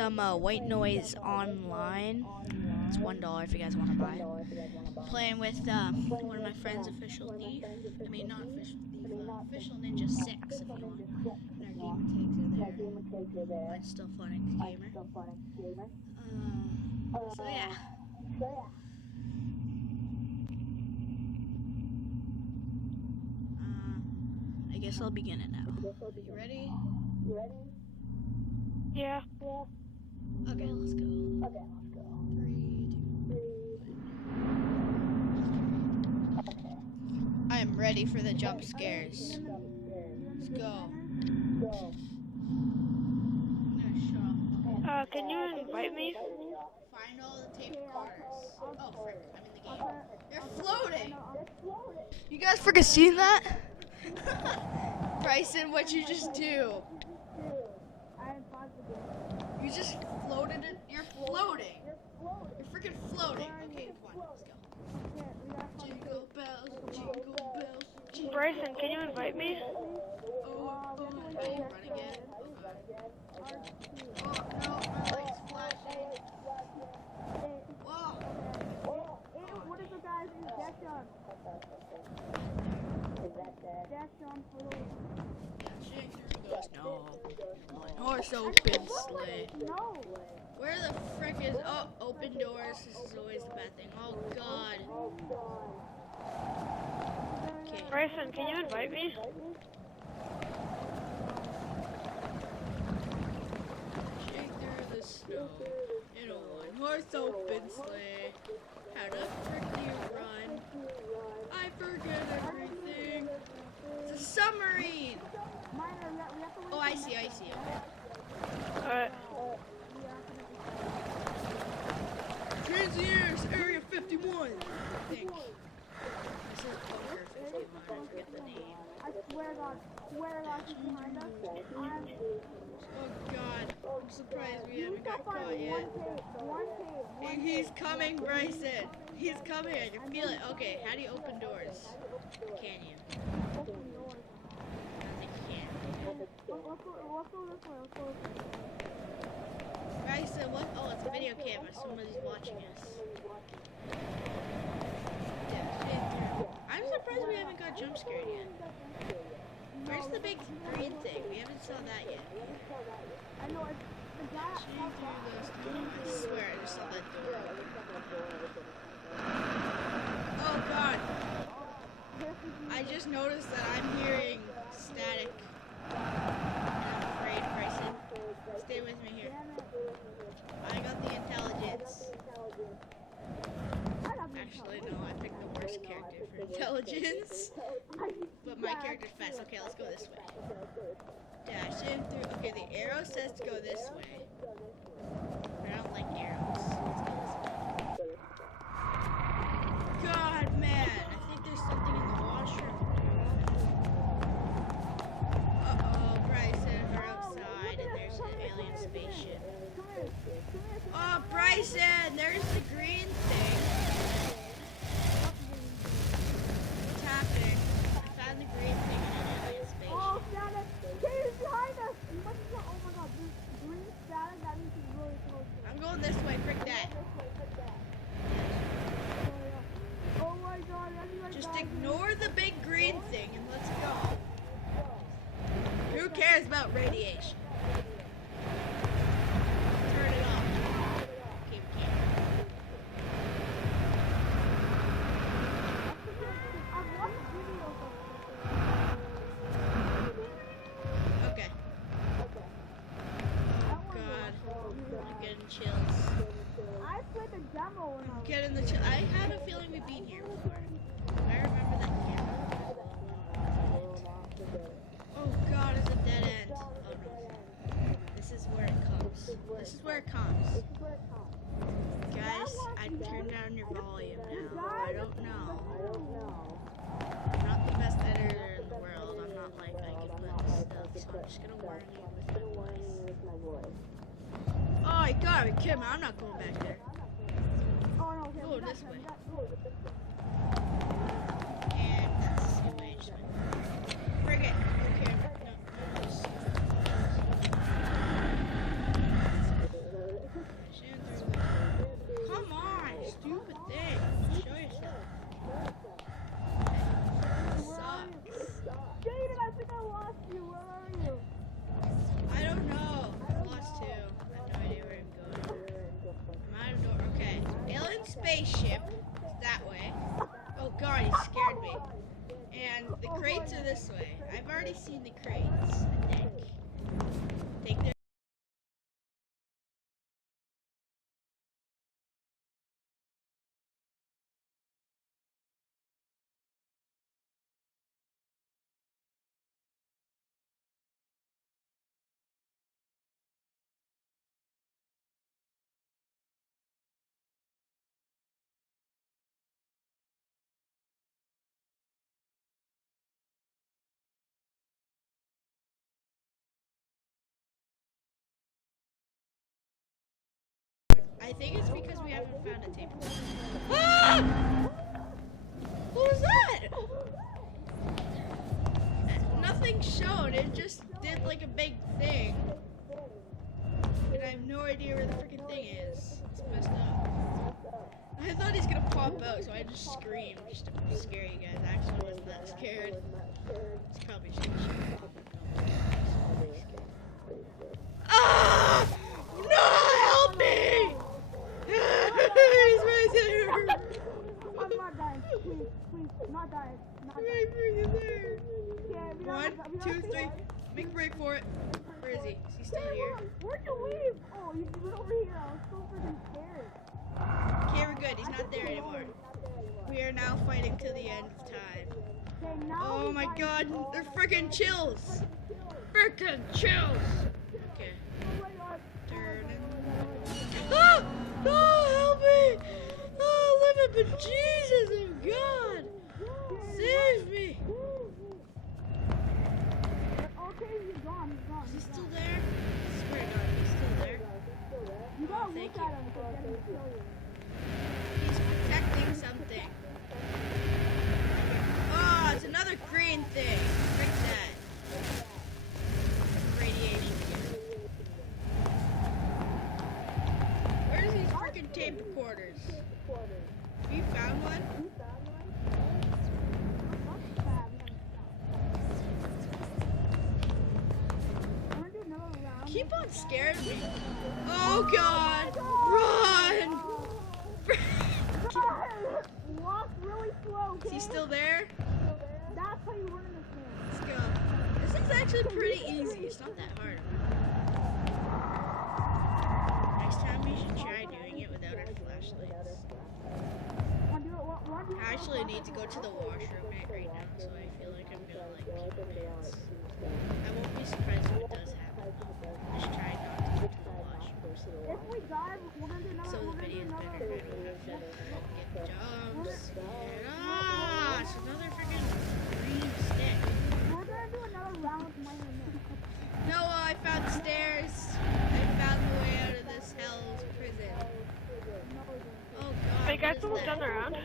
some white noise online. It's $1 if you guys want to buy it. Playing with one of my friends, Official Thief. I mean, not Official Thief, Official Ninja 6 if you want. And our gamer tags are there. But still Phonics Gamer. So yeah. I guess I'll begin it now. You ready? Yeah. Okay, let's go. 3, 2, 1. I am ready for the jump scares. Let's go. Can you invite me? Find all the tape recorders. Oh, frick, I'm in the game. They're floating! You guys freaking seen that? Bryson, what'd you just do? You just floated it. You're floating. You're freaking floating. Okay, come on, let's go. Jingle bells, jingle bells. Jingle Bryson, can you invite me? Are you running it? Oh no, my light's flashing. Whoa. What is the guy's name? Dashon. No. Horse open sleigh. No. Where the frick is? Oh, open doors. This is always the bad thing. Oh god. Okay. Bryson, can you invite me? Shake through the snow in a one-horse open sleigh. How the frick do you run? I forget everything. It's a submarine. Oh, I see. Okay. Alright. Transiers, Area 51. I think. This is Bunker 51. I forget the name. I swear to God, he's behind us. Oh God, I'm surprised we haven't got caught yet. And he's coming, Bryson. He's coming. I can feel it. Okay, how do you open doors? Can you? I don't think you can. Bryson, what? Oh, it's a video camera. Somebody's watching us. I'm surprised we haven't got jump scared yet. Where's the big green thing? We haven't saw that yet. I know it's the guy. I swear I just saw that door. Oh God! I just noticed that I'm hearing static. I'm afraid, Bryson. Stay with me here. I got the intelligence. Actually, no, I picked the worst character for intelligence. But my character's fast. Okay, let's go this way. Dash in through. Okay, the arrow says to go this way. But I don't like arrows. Let's go this way. God, man. I think there's something in the washroom. Uh-oh, Bryson, we're outside and there's an alien spaceship. Oh, Bryson, there's the green thing. What's happening? I found the green thing in an alien spaceship. Oh, static! He's behind us! Oh my God, this green static, that means he's really close to us. I'm going this way, frick that. Oh my God, everybody Just died. ignore the big green thing and let's go. Who cares about radiation? Turn it off. Okay, we can't. I've watched videos of Okay. God, I'm getting chills. I played the demo when I was Getting the chill. I have a feeling we've been here before. I remember that camera. Oh God, it's a dead end. Oh no. This is where it comes. This is where it comes. Guys, I turned down your volume now. I don't know. I'm not the best editor in the world. I'm not like I can put stuff, so I'm just gonna warn you with my voice. Oh, you gotta be kidding me. I'm not going back there. Go this way. And this way. Just bring it. Okay. No, god, he scared me. And the crates are this way. I've already seen the crates, I think. I think they're I think it's because we haven't found a tape. Ah! What was that? Nothing showed. It just did like a big thing. And I have no idea where the freaking thing is. It's messed up. I thought he's gonna pop out, so I just screamed just to scare you guys. I actually wasn't that scared. It's probably just Ah! No! Help me! He's right there. I'm not dying. Please, not dying. Not dying. Right freaking there. Yeah, we One, don't- two, three. Make a break for it. Where is he? Is he still here? Where'd you leave? Oh, you went over here. I was so freaking scared. Okay, we're good. He's not there anymore. We are now fighting to the end of time. Okay, now Oh we my find- god, they're freaking chills. Freaking chills. Okay. Oh my god. Turning. Ah! Oh, help me! Oh, live up in Jesus, oh God! Save me! Okay, he's gone. Is he still there? I swear to God, he's still there. You gotta Thank look you. at him because then he'll kill you. He's protecting something. Oh, it's another green thing. Frick that. Radiation. Where's these freaking tape recorders? Have you found one? Keep on scaring me. Oh God! Run! Walk really slow. Is he still there? That's how you learn this game. Let's go. This is actually pretty easy. It's not that hard. Next time we should try doing it without our flashlights. I actually need to go to the washroom right now, so I feel like I'm gonna like keep pants. I won't be surprised if it does happen. Just try not to go to the washroom If we die, we're gonna do another. so the video is better. I don't have to get jumps. And, ah, it's another freaking green stick. We're gonna do another round with Mine and Nick. Noah, I found the stairs. I found the way out of this hell's prison. Oh God. Are you guys what is almost that? done the round?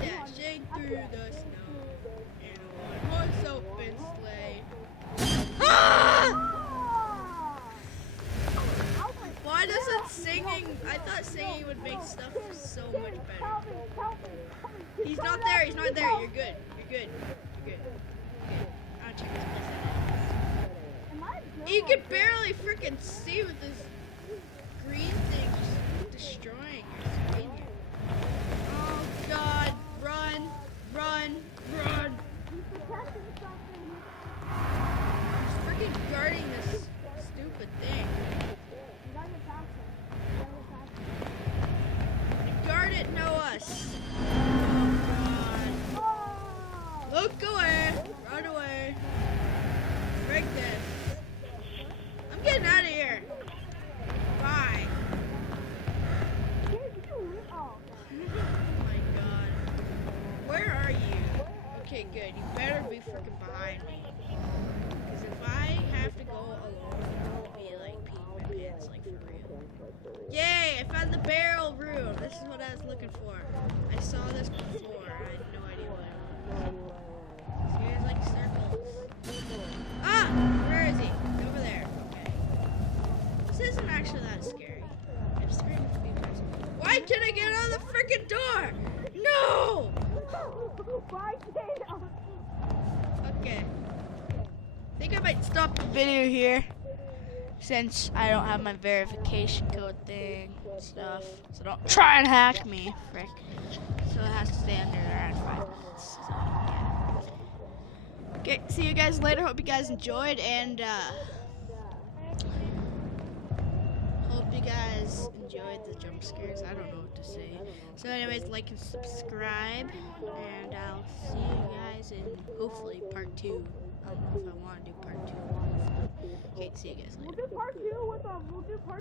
Dashing through the snow in a one-horse open sleigh. Ah! Why doesn't singing? I thought singing would make stuff so much better. He's not there. He's not there. You're good. You're good. You're good. Good. I'll check this place out. You can barely freaking see with this green thing just destroying your screen here. Oh God! Run! Run! Run! He's freaking guarding this stupid thing. Guard it, Noah! Oh God! Look away! Run away! Break this! I'm getting out of here! Bye! Oh my God. Where are you? Okay, good. You better be freaking behind me. Because if I have to go alone, I'm gonna be like peeing my pants, like for real. Yay! I found the barrel room. This is what I was looking for. I saw this before. I had no idea what it was. So you guys like circles? Ah! Where is he? Over there. Okay. This isn't actually that scary. I've screamed a few times. Why can't I get out of the freaking door? No! Okay. I think I might stop the video here. since I don't have my verification code thing and stuff. So don't try and hack me, frick. So it has to stay under around 5 minutes. So, yeah. Okay, see you guys later. Hope you guys enjoyed, and hope you guys enjoyed the jump scares. I don't know what to say. So anyways, like and subscribe, and I'll see you guys in hopefully part 2. I don't know if I want to do part 2. Okay, see you guys later. We'll do part 2 with we'll do part